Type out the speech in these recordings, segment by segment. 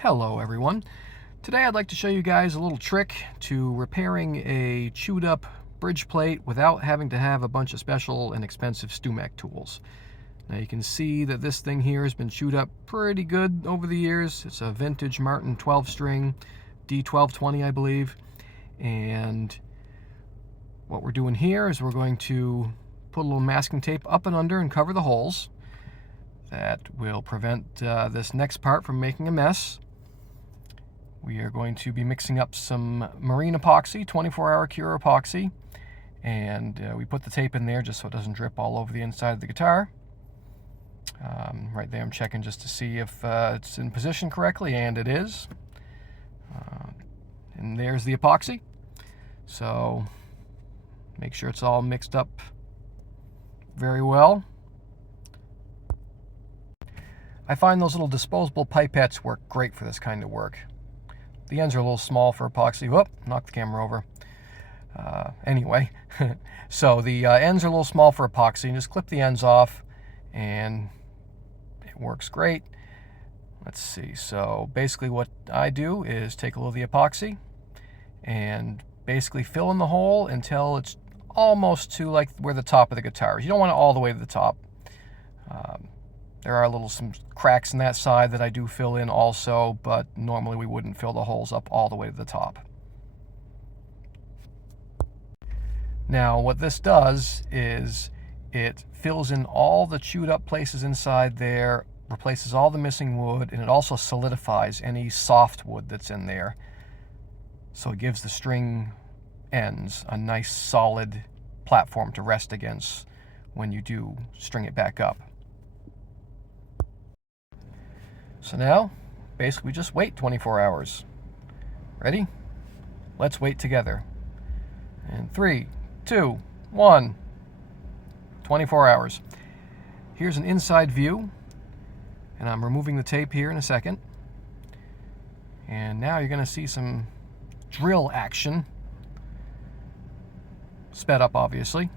Hello everyone. Today I'd like to show you guys a little trick to repairing a chewed up bridge plate without having to have a bunch of special and expensive StewMac tools. Now you can see that this thing here has been chewed up pretty good over the years. It's a vintage Martin 12 string D1220 I believe, and what we're doing here is we're going to put a little masking tape up and under and cover the holes. That will prevent this next part from making a mess. We are going to be mixing up some marine epoxy, 24-hour cure epoxy, and we put the tape in there just so it doesn't drip all over the inside of the guitar. Right there I'm checking just to see if it's in position correctly, and it is. And there's the epoxy. So make sure it's all mixed up very well. I find those little disposable pipettes work great for this kind of work. The ends are a little small for epoxy. Whoop, knocked the camera over. Anyway, so the ends are a little small for epoxy, and just clip the ends off, and it works great. Let's see, so basically what I do is take a little of the epoxy and basically fill in the hole until it's almost to like where the top of the guitar is. You don't want it all the way to the top. There are some cracks in that side that I do fill in also, but normally we wouldn't fill the holes up all the way to the top. Now what this does is it fills in all the chewed up places inside there, replaces all the missing wood, and it also solidifies any soft wood that's in there. So it gives the string ends a nice solid platform to rest against when you do string it back up. So now, basically, we just wait 24 hours. Ready? Let's wait together. And 3, 2, 1. 24 hours. Here's an inside view, and I'm removing the tape here in a second. And now you're going to see some drill action. Sped up, obviously.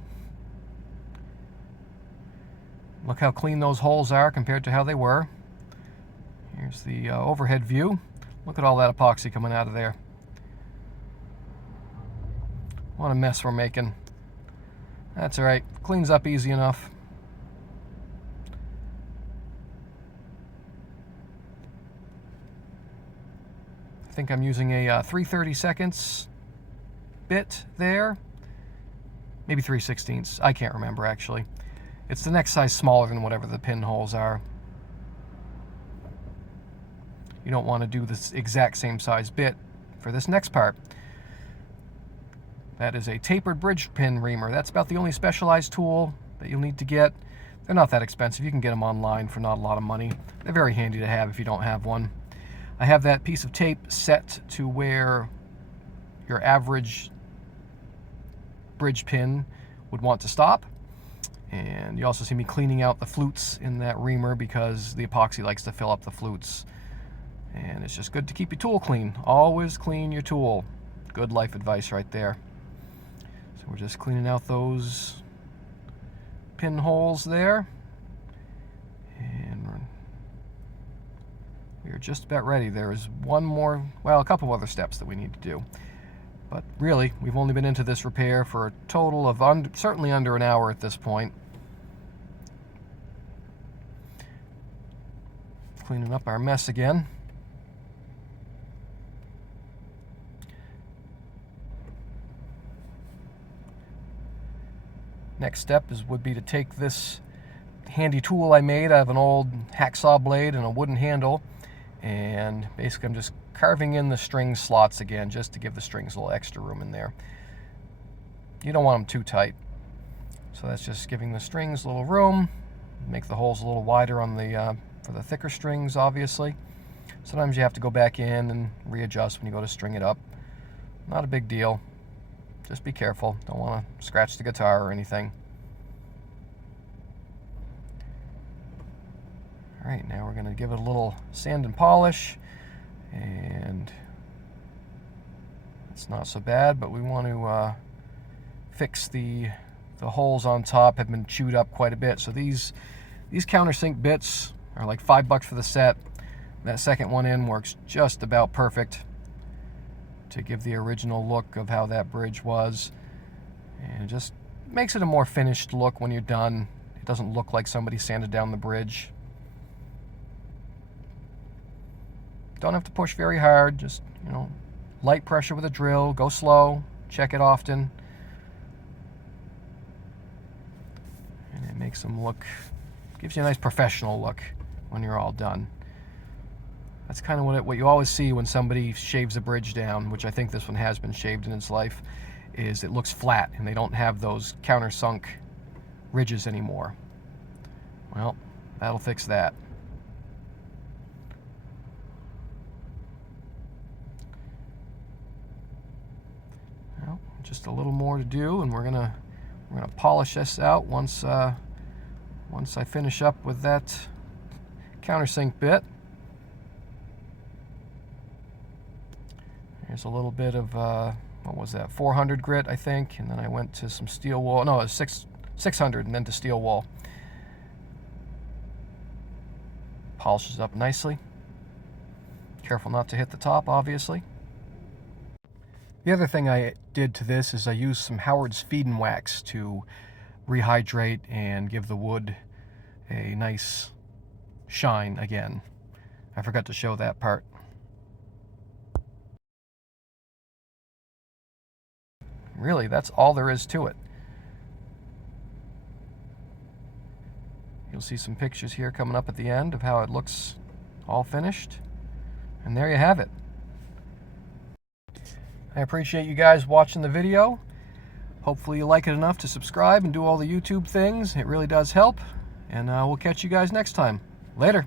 Look how clean those holes are compared to how they were. Here's the overhead view. Look at all that epoxy coming out of there. What a mess we're making. That's all right. Cleans up easy enough. I think I'm using a 3/32 bit there. Maybe 3/16. I can't remember actually. It's the next size smaller than whatever the pinholes are. You don't want to do this exact same size bit for this next part. That is a tapered bridge pin reamer. That's about the only specialized tool that you'll need to get. They're not that expensive. You can get them online for not a lot of money. They're very handy to have if you don't have one. I have that piece of tape set to where your average bridge pin would want to stop. And you also see me cleaning out the flutes in that reamer because the epoxy likes to fill up the flutes. And it's just good to keep your tool clean. Always clean your tool. Good life advice right there. So we're just cleaning out those pinholes there. And we're just about ready. There is one more, well, a couple other steps that we need to do. But really, we've only been into this repair for a total of certainly under an hour at this point. Cleaning up our mess again. Next step would be to take this handy tool I made out of an old hacksaw blade and a wooden handle, and basically I'm just carving in the string slots again just to give the strings a little extra room in there. You don't want them too tight, so that's just giving the strings a little room. Make the holes a little wider on the for the thicker strings, obviously. Sometimes you have to go back in and readjust when you go to string it up. Not a big deal. Just be careful. Don't want to scratch the guitar or anything. All right, now we're going to give it a little sand and polish. And it's not so bad, but we want to fix the holes on top. Have been chewed up quite a bit. So these countersink bits are like $5 for the set. That second one in works just about perfect to give the original look of how that bridge was. And it just makes it a more finished look when you're done. It doesn't look like somebody sanded down the bridge. Don't have to push very hard, just, you know, light pressure with a drill, go slow, check it often. And it makes them look, gives you a nice professional look when you're all done. That's kind of what you always see when somebody shaves a bridge down, which I think this one has been shaved in its life, is it looks flat and they don't have those countersunk ridges anymore. Well, that'll fix that. Well, just a little more to do, and we're gonna polish this out once I finish up with that countersink bit. Here's a little bit of, what was that, 400 grit, I think, and then I went to some steel wool. No, it was 600 and then to steel wool. Polishes up nicely. Careful not to hit the top, obviously. The other thing I did to this is I used some Howard's Feed and Wax to rehydrate and give the wood a nice shine again. I forgot to show that part. Really, that's all there is to it. You'll see some pictures here coming up at the end of how it looks all finished. And there you have it. I appreciate you guys watching the video. Hopefully you like it enough to subscribe and do all the YouTube things. It really does help. And we'll catch you guys next time. Later.